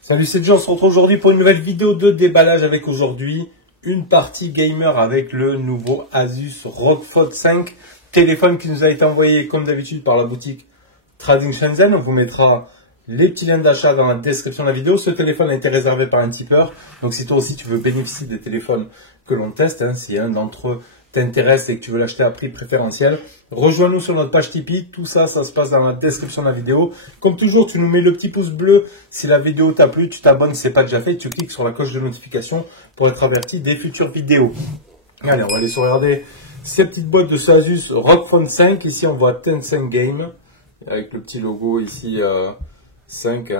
Salut, c'est John, on se retrouve aujourd'hui pour une nouvelle vidéo de déballage avec aujourd'hui une partie gamer avec le nouveau Asus ROG Phone 5, téléphone qui nous a été envoyé comme d'habitude par la boutique Trading Shenzhen. On vous mettra les petits liens d'achat dans la description de la vidéo. Ce téléphone a été réservé par un tipeur, donc si toi aussi tu veux bénéficier des téléphones que l'on teste, si un d'entre eux t'intéresse et que tu veux l'acheter à prix préférentiel, rejoins-nous sur notre page Tipeee. Tout ça, ça se passe dans la description de la vidéo. Comme toujours, tu nous mets le petit pouce bleu si la vidéo t'a plu, tu t'abonnes si ce n'est pas déjà fait, et tu cliques sur la cloche de notification pour être averti des futures vidéos. Allez, on va aller sur regarder ces petites boîtes de ce Asus ROG Phone 5. Ici, on voit Tencent Game avec le petit logo ici 5,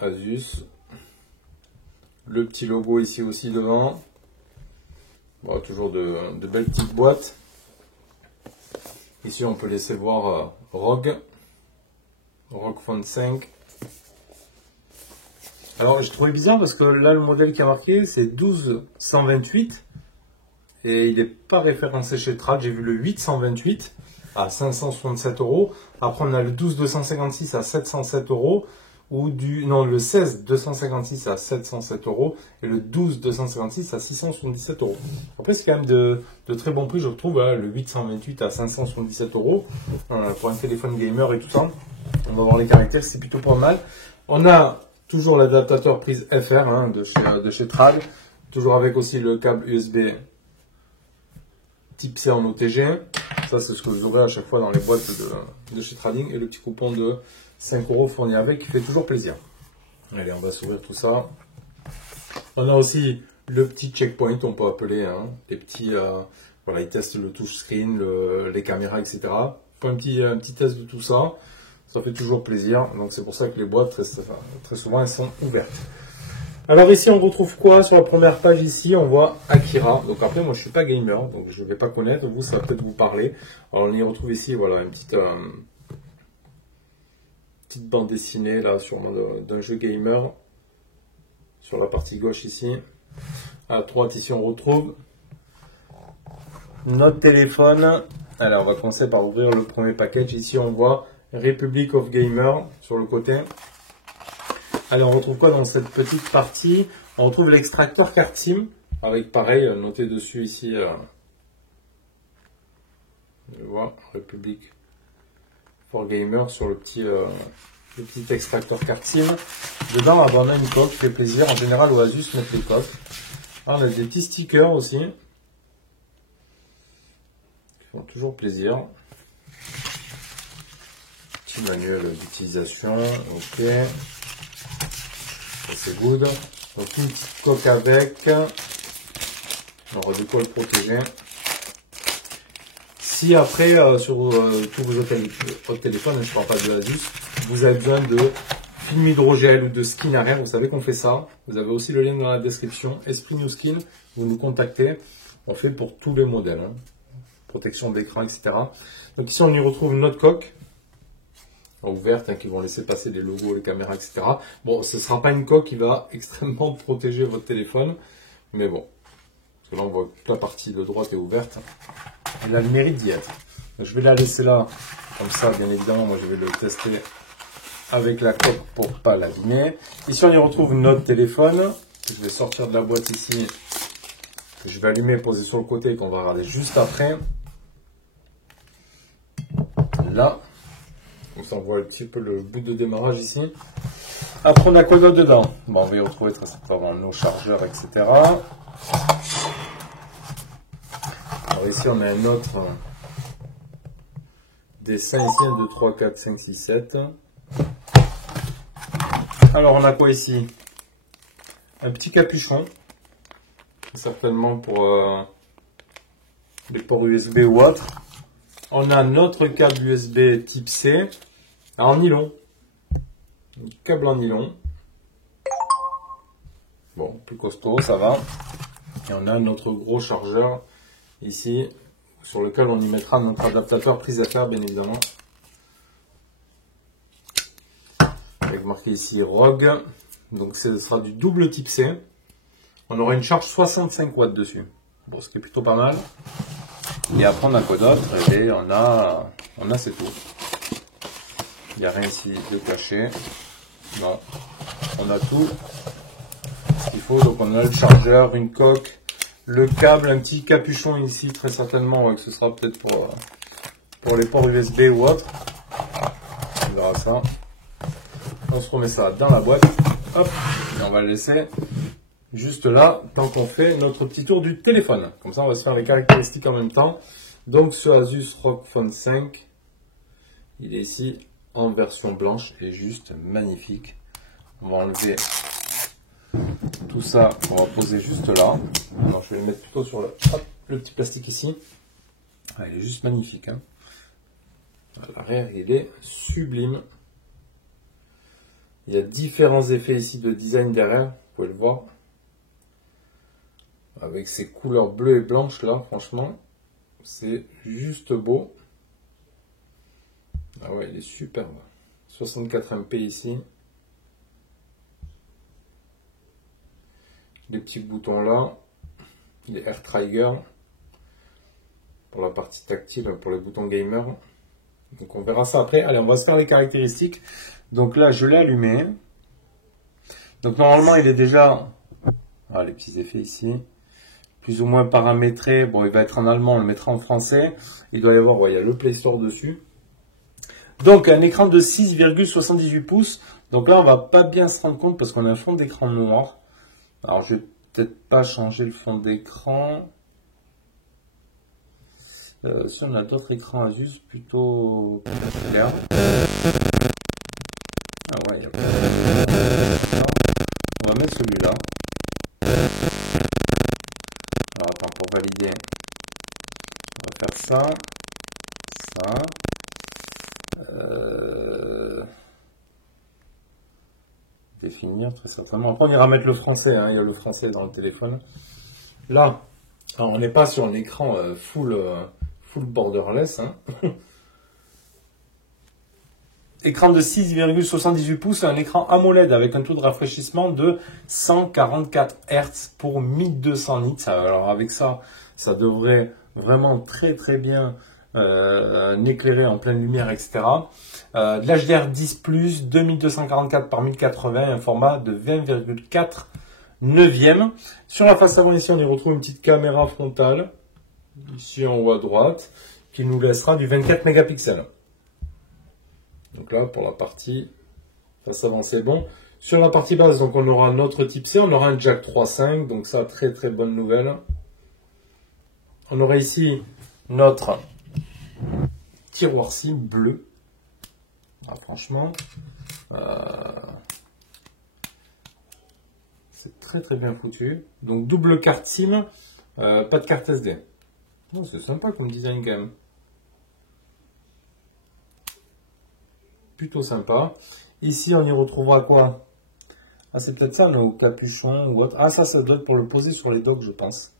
Asus. Le petit logo ici aussi devant. Bon, toujours de belles petites boîtes. Ici, on peut laisser voir ROG Phone 5. Alors, j'ai trouvé bizarre parce que là, le modèle qui a marqué, c'est 12128. Et il n'est pas référencé chez Trad. J'ai vu le 8128 à 567 euros. Après, on a le 12256 à 707 euros. Le 16-256 à 707 euros et le 12-256 à 677 euros. Après, c'est quand même de très bons prix, je trouve, le 828 à 577 euros pour un téléphone gamer et tout ça. On va voir les caractères, c'est plutôt pas mal. On a toujours l'adaptateur prise FR de chez Trad, toujours avec aussi le câble USB type C en OTG. Ça, c'est ce que vous aurez à chaque fois dans les boîtes de chez Trading et le petit coupon de 5 euros fourni avec, qui fait toujours plaisir. Allez, on va s'ouvrir tout ça. On a aussi le petit checkpoint, on peut appeler, les petits, voilà, ils testent le touchscreen, les caméras, etc. Pour un petit test de tout ça, ça fait toujours plaisir. Donc c'est pour ça que les boîtes, très souvent, elles sont ouvertes. Alors ici, on retrouve quoi? Sur la première page ici, on voit Akira. Donc après, moi, je suis pas gamer, donc je ne vais pas connaître. Vous, ça va peut-être vous parler. Alors on y retrouve ici, voilà, une petite bande dessinée là, sûrement d'un jeu gamer, sur la partie gauche ici. À droite ici, on retrouve notre téléphone. Alors on va commencer par ouvrir le premier package. Ici on voit Republic of Gamer sur le côté. Alors on retrouve quoi dans cette petite partie? On retrouve l'extracteur carte SIM avec, pareil, noté dessus ici, je vois Republic for Gamer sur le petit extracteur carte SIM. Dedans, on a une coque qui fait plaisir. En général, au Asus, mettre les coques. Alors, on a des petits stickers aussi qui font toujours plaisir. Petit manuel d'utilisation. Ok. Ça, c'est good. Donc, une petite coque avec. On aura de quoi le protéger. Si après, sur tous vos autres téléphones, je ne parle pas de Asus, vous avez besoin de film hydrogel ou de skin arrière, vous savez qu'on fait ça. Vous avez aussi le lien dans la description. Esprit New Skin, vous nous contactez. On fait pour tous les modèles. Protection de l'écran, etc. Donc ici, on y retrouve notre coque ouverte qui vont laisser passer les logos, les caméras, etc. Bon, ce ne sera pas une coque qui va extrêmement protéger votre téléphone. Mais bon, parce que là, on voit que la partie de droite est ouverte. Elle a le mérite d'y être. Donc, je vais la laisser là, comme ça, bien évidemment, moi je vais le tester avec la coque pour ne pas l'abîmer. Ici, on y retrouve notre téléphone. Je vais sortir de la boîte ici. Je vais allumer, poser sur le côté, qu'on va regarder juste après. Là, on voit un petit peu le bout de démarrage ici. Après, on a quoi d'autre dedans? Bon, on va y retrouver très certainement nos chargeurs, etc. Alors ici, on a un autre dessin ici, 1, 2, 3, 4, 5, 6, 7. Alors, on a quoi ici? Un petit capuchon, certainement pour les ports USB ou autres. On a notre câble USB type C en nylon. Un câble en nylon. Bon, plus costaud, ça va. Et on a notre gros chargeur ici, sur lequel on y mettra notre adaptateur prise FR, bien évidemment. Avec marqué ici ROG. Donc ce sera du double type C. On aura une charge 65 watts dessus. Bon, ce qui est plutôt pas mal. Et après, on a quoi d'autre? Et on a c'est tout. Il n'y a rien ici de caché. Non. On a tout ce qu'il faut. Donc, on a le chargeur, une coque, le câble, un petit capuchon ici, très certainement, ouais, que ce sera peut-être pour les ports USB ou autre. On verra ça. On se remet ça dans la boîte. Hop. Et on va le laisser juste là, tant qu'on fait notre petit tour du téléphone. Comme ça, on va se faire les caractéristiques en même temps. Donc, ce Asus ROG Phone 5, il est ici en version blanche et juste magnifique. On va enlever tout ça, on va poser juste là. Alors, je vais le mettre plutôt sur le petit plastique ici. Ah, il est juste magnifique. Hein. À l'arrière, il est sublime. Il y a différents effets ici de design derrière, vous pouvez le voir. Avec ces couleurs bleues et blanches là, franchement, c'est juste beau. Ah ouais, il est superbe. 64 MP ici. Les petits boutons là. Les Air Trigger. Pour la partie tactile, pour les boutons gamer. Donc on verra ça après. Allez, on va se faire les caractéristiques. Donc là, je l'ai allumé. Donc normalement, il est déjà... Ah, les petits effets ici. Plus ou moins paramétré. Bon, il va être en allemand, on le mettra en français. Il doit y avoir, ouais, il y a le Play Store dessus. Donc, un écran de 6,78 pouces. Donc là, on va pas bien se rendre compte parce qu'on a un fond d'écran noir. Alors, je vais peut-être pas changer le fond d'écran. Si on a d'autres écrans Asus plutôt clairs. Ah ouais, il y a pas de... On va mettre celui-là. Alors, attends, pour valider, on va faire ça. Ça. Définir très certainement. Après, on ira mettre le français. Hein. Il y a le français dans le téléphone. Là, alors, on n'est pas sur un écran full borderless. Hein. Écran de 6,78 pouces, un écran AMOLED avec un taux de rafraîchissement de 144 Hz pour 1200 nits. Alors avec ça, ça devrait vraiment très très bien éclairer en pleine lumière, etc. De l'HDR10+, 2244 par 1080, un format de 20,4 neuvième. Sur la face avant ici, on y retrouve une petite caméra frontale, ici en haut à droite, qui nous laissera du 24 mégapixels. Donc là, pour la partie face avant, c'est bon. Sur la partie basse, donc on aura notre type C, on aura un jack 3.5, donc ça, très très bonne nouvelle. On aura ici notre tiroir SIM bleu. Ah, franchement, c'est très très bien foutu. Donc double carte SIM, pas de carte SD. Oh, c'est sympa comme design quand même. Plutôt sympa. Ici, on y retrouvera quoi? Ah, c'est peut-être ça, nos capuchons ou autre. Ah, ça doit être pour le poser sur les docks, je pense.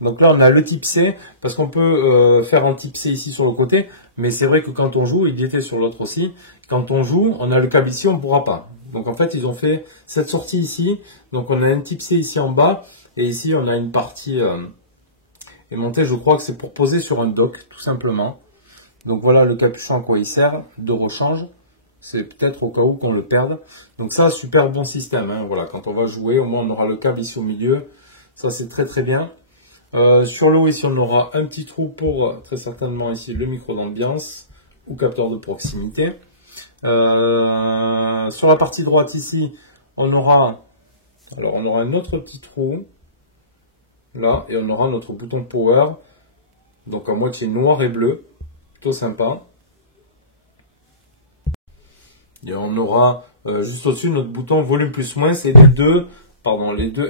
Donc là, on a le type C, parce qu'on peut faire un type C ici sur le côté, mais c'est vrai que quand on joue, il y était sur l'autre aussi, quand on joue, on a le câble ici, on ne pourra pas. Donc en fait, ils ont fait cette sortie ici, donc on a un type C ici en bas, et ici, on a une partie aimantée, je crois que c'est pour poser sur un dock, tout simplement. Donc voilà le capuchon à quoi il sert, de rechange. C'est peut-être au cas où qu'on le perde. Donc ça, super bon système. Hein. Voilà, quand on va jouer, au moins on aura le câble ici au milieu. Ça, c'est très très bien. Sur le haut ici, on aura un petit trou pour très certainement ici le micro d'ambiance ou capteur de proximité. Sur la partie droite ici, on aura un autre petit trou là et on aura notre bouton power. Donc à moitié noir et bleu. Sympa. Et on aura juste au-dessus notre bouton volume plus moins, c'est les deux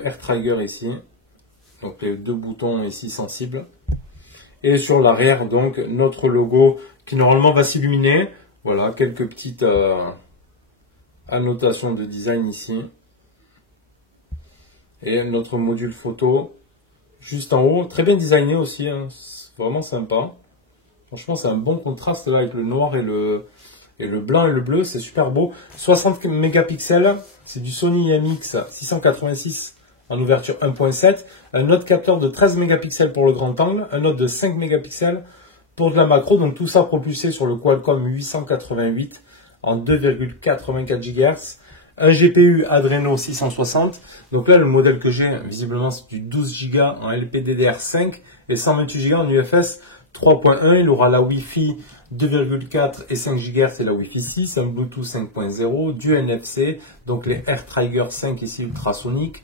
Air Trigger ici. Donc les deux boutons ici sensibles. Et sur l'arrière, donc notre logo qui normalement va s'illuminer. Voilà, quelques petites annotations de design ici. Et notre module photo juste en haut, très bien designé aussi, hein. C'est vraiment sympa. Franchement, c'est un bon contraste là avec le noir et le blanc et le bleu, c'est super beau. 60 mégapixels, c'est du Sony IMX 686 en ouverture 1.7, un autre capteur de 13 mégapixels pour le grand angle, un autre de 5 mégapixels pour de la macro, donc tout ça propulsé sur le Qualcomm 888 en 2,84 GHz, un GPU Adreno 660, donc là le modèle que j'ai, visiblement c'est du 12 Go en LPDDR5 et 128 Go en UFS 3.1, il aura la Wi-Fi 2,4 et 5 GHz et la Wi-Fi 6, un Bluetooth 5.0, du NFC, donc les AirTrigger 5 ici ultrasoniques,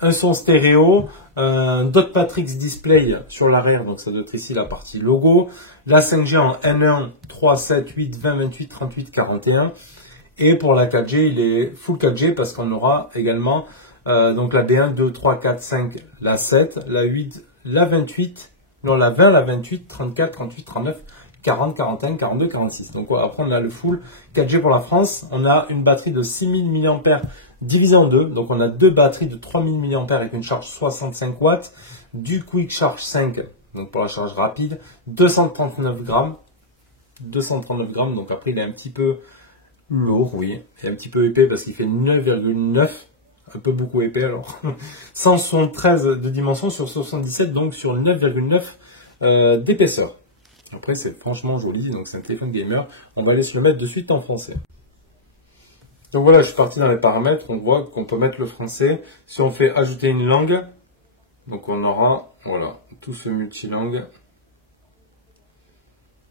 un son stéréo, un dot matrix display sur l'arrière, donc ça doit être ici la partie logo, la 5G en N1, 3, 7, 8, 20, 28, 38, 41, et pour la 4G, il est full 4G parce qu'on aura également donc la B1, 2, 3, 4, 5, la 7, la 8, la 28, non la 20, la 28, 34, 38, 39, 40, 41, 42, 46. Donc après on a le full 4G pour la France. On a une batterie de 6000 mAh divisée en deux. Donc on a deux batteries de 3000 mAh avec une charge 65 watts, du Quick Charge 5, donc pour la charge rapide, 239 grammes. 239 grammes, donc après il est un petit peu lourd, oui, et un petit peu épais parce qu'il fait 9,9, un peu beaucoup épais alors. 173 de dimension sur 77, donc sur 9,9 d'épaisseur. Après c'est franchement joli, donc c'est un téléphone gamer. On va aller se le mettre de suite en français. Donc voilà, je suis parti dans les paramètres, on voit qu'on peut mettre le français. Si on fait ajouter une langue, donc on aura, voilà, tout ce multilangue.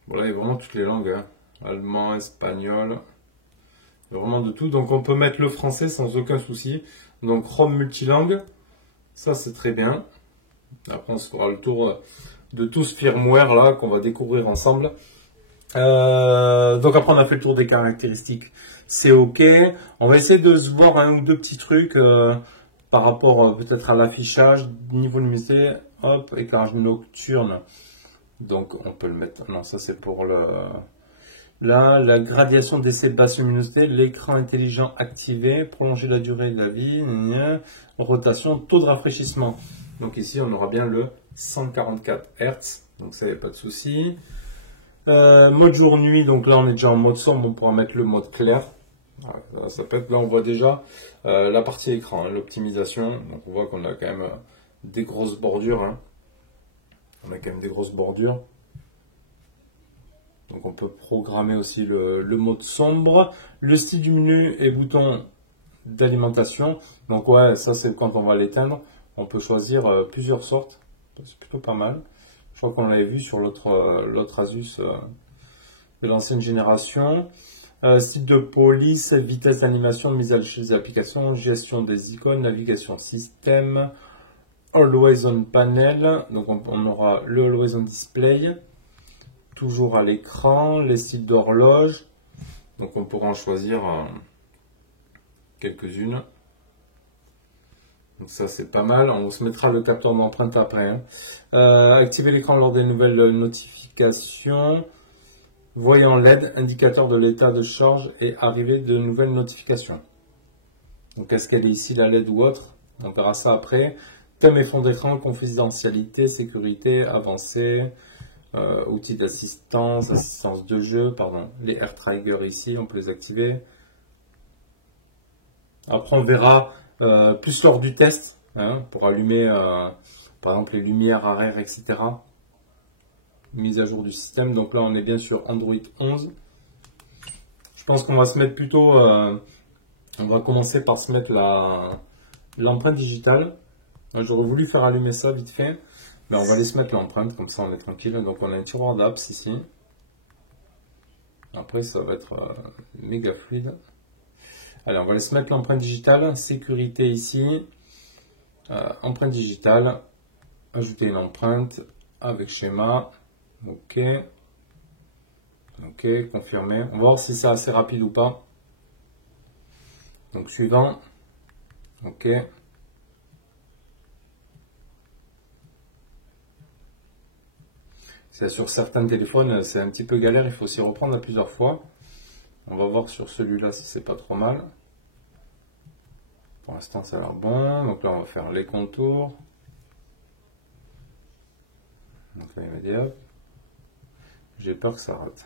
Voilà, il y a vraiment toutes les langues, hein. Allemand, espagnol, vraiment de tout. Donc on peut mettre le français sans aucun souci. Donc Chrome multilangue, ça c'est très bien. Après on se fera le tour de tout ce firmware là qu'on va découvrir ensemble. Donc après on a fait le tour des caractéristiques, c'est ok. On va essayer de se voir un ou deux petits trucs par rapport peut-être à l'affichage, niveau de luminosité, hop, éclairage nocturne. Donc on peut le mettre, non ça c'est pour le... Là, la gradation d'essai basse luminosité, l'écran intelligent activé, prolonger la durée de la vie, rotation, taux de rafraîchissement. Donc ici, on aura bien le 144 Hz, donc ça, il n'y a pas de souci. Mode jour-nuit, donc là, on est déjà en mode sombre, on pourra mettre le mode clair. Voilà, ça peut être, là, on voit déjà la partie écran, hein, l'optimisation. Donc on voit qu'on a quand même des grosses bordures. Hein. On a quand même des grosses bordures. Donc on peut programmer aussi le mode sombre, le style du menu et bouton d'alimentation. Donc ouais, ça c'est quand on va l'éteindre. On peut choisir plusieurs sortes. C'est plutôt pas mal. Je crois qu'on l'avait vu sur l'autre Asus de l'ancienne génération. Style de police, vitesse d'animation, mise à l'échelle des applications, gestion des icônes, navigation système, Always On Panel. Donc on aura le Always On Display. Toujours à l'écran, les styles d'horloge. Donc on pourra en choisir quelques-unes. Donc ça c'est pas mal. On se mettra le capteur d'empreinte après. Hein. Activer l'écran lors des nouvelles notifications. Voyant LED, indicateur de l'état de charge et arrivée de nouvelles notifications. Donc est-ce qu'elle est ici la LED ou autre? On verra ça après. Thème et fond d'écran, confidentialité, sécurité, avancée. Outils d'assistance, assistance de jeu, pardon, les AirTrigger ici, on peut les activer. Après, on verra plus lors du test, hein, pour allumer, par exemple, les lumières arrière, etc. Mise à jour du système. Donc là, on est bien sur Android 11. Je pense qu'on va se mettre plutôt, on va commencer par se mettre l'empreinte digitale. J'aurais voulu faire allumer ça vite fait. Mais on va aller se mettre l'empreinte, comme ça on est tranquille. Donc on a un tiroir d'apps ici. Après ça va être méga fluide. Allez, on va aller se mettre l'empreinte digitale. Sécurité ici. Empreinte digitale. Ajouter une empreinte avec schéma. Ok. Ok, confirmer. On va voir si c'est assez rapide ou pas. Donc suivant. Ok. Sur certains téléphones, c'est un petit peu galère, il faut s'y reprendre à plusieurs fois. On va voir sur celui-là si c'est pas trop mal. Pour l'instant, ça a l'air bon. Donc là, on va faire les contours. Donc là, il va dire, j'ai peur que ça rate.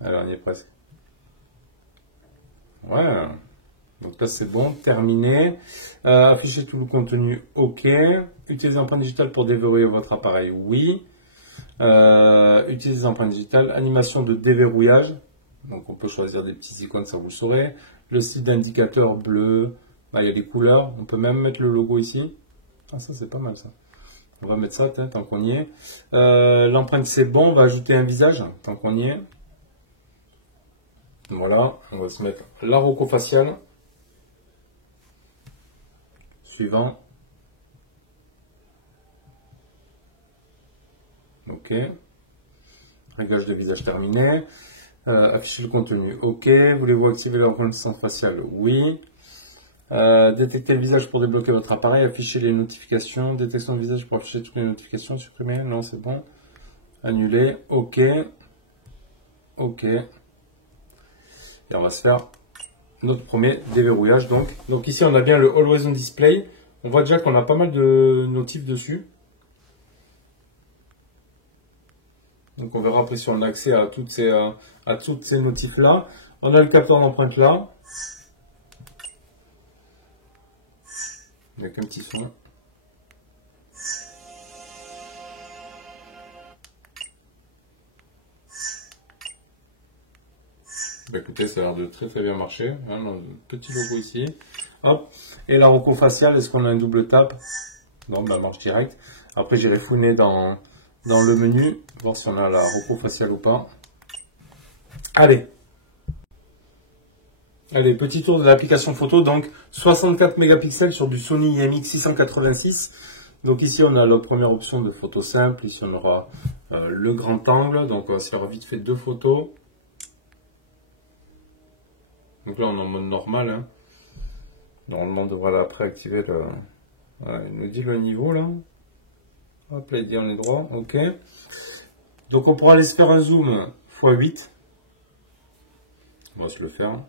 Alors, on y est presque. Ouais. Donc là, c'est bon. Terminé. Afficher tout le contenu. OK. Utiliser l'empreinte digitale pour déverrouiller votre appareil. Oui. Utiliser l'empreinte digitale. Animation de déverrouillage. Donc on peut choisir des petites icônes, ça vous le saurez. Le style d'indicateur bleu. Bah, il y a les couleurs. On peut même mettre le logo ici. Ah, ça, c'est pas mal, ça. On va mettre ça, tant qu'on y est. L'empreinte, c'est bon. On va ajouter un visage, tant qu'on y est. Voilà. On va se mettre la rocofaciale. Suivant. OK. Réglage de visage terminé. Afficher le contenu. OK. Voulez-vous activer la reconnaissance faciale? Oui. Détecter le visage pour débloquer votre appareil. Afficher les notifications. Détection de visage pour afficher toutes les notifications. Supprimer. Non, c'est bon. Annuler. OK. OK. Et on va se faire notre premier déverrouillage. Donc ici, on a bien le Always On Display. On voit déjà qu'on a pas mal de notifs dessus. Donc on verra après si on a accès à toutes ces notifs là. On a le capteur d'empreinte là. Avec un petit son. Bah écoutez, ça a l'air de très bien marcher. Hein, le petit logo ici. Hop. Et la reco faciale, est-ce qu'on a un double tap? Non, bah marche direct. Après j'irai fouiner dans le menu, voir si on a la reco faciale ou pas. Allez, petit tour de l'application photo. Donc 64 mégapixels sur du Sony IMX 686. Donc ici on a la première option de photo simple. Ici on aura le grand angle. Donc on va se faire vite fait 2 photos. Donc là on est en mode normal. Hein. Normalement on devra après activer le... Voilà, il nous dit le niveau là. Hop là il dit on est droit. OK. Donc on pourra aller se faire un zoom x8. On va se le faire.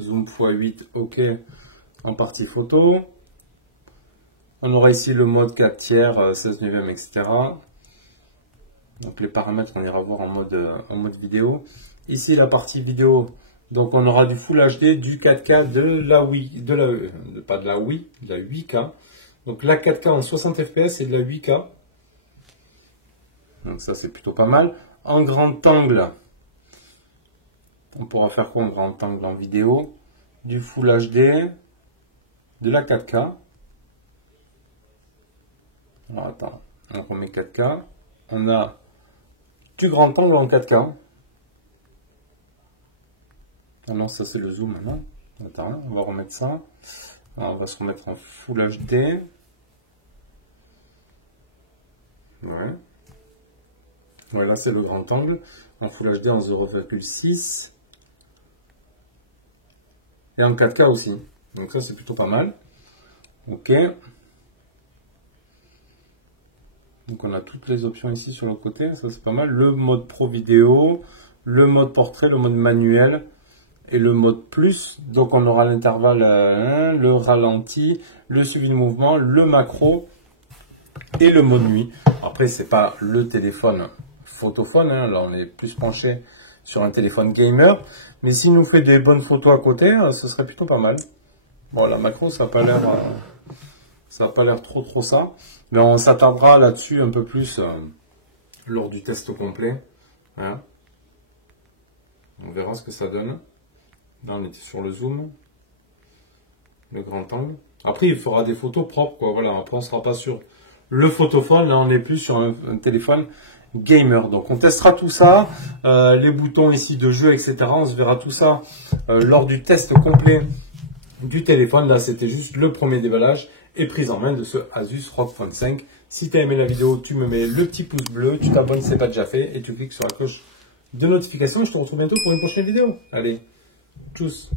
Zoom x8, OK, en partie photo. On aura ici le mode 4 tiers, 16 neuvième, etc. Donc les paramètres, on ira voir en mode vidéo. Ici, la partie vidéo, donc on aura du Full HD, du 4K, de la 8K. Donc la 4K en 60 fps et de la 8K. Donc ça, c'est plutôt pas mal. En grand angle, on pourra faire quoi en grand angle en vidéo? Du Full HD, de la 4K. Alors attends, on remet 4K. On a du grand angle en 4K. Ah non, ça c'est le zoom maintenant. Attends, on va remettre ça. Alors, on va se remettre en Full HD. Ouais. Ouais, là c'est le grand angle. En Full HD en 0,6. Et en 4K aussi. Donc ça c'est plutôt pas mal. OK. Donc on a toutes les options ici sur le côté. Ça c'est pas mal. Le mode pro vidéo, le mode portrait, le mode manuel et le mode plus. Donc on aura l'intervalle, le ralenti, le suivi de mouvement, le macro et le mode nuit. Après c'est pas le téléphone photophone. Hein. Là on est plus penché sur un téléphone gamer. Mais s'il nous fait des bonnes photos à côté, ce serait plutôt pas mal. Bon, la macro, ça n'a pas l'air trop ça. Mais on s'attardera là-dessus un peu plus lors du test complet. Hein. On verra ce que ça donne. Là, on était sur le zoom. Le grand angle. Après, il fera des photos propres, quoi. Voilà, après, on ne sera pas sur le photophone. Là, on est plus sur un téléphone gamer. Donc on testera tout ça, les boutons ici de jeu, etc. On se verra tout ça lors du test complet du téléphone. Là c'était juste le premier déballage et prise en main de ce Asus ROG Phone 5. Si tu as aimé la vidéo, tu me mets le petit pouce bleu, tu t'abonnes si ce n'est pas déjà fait et tu cliques sur la cloche de notification. Je te retrouve bientôt pour une prochaine vidéo. Allez, tchuss.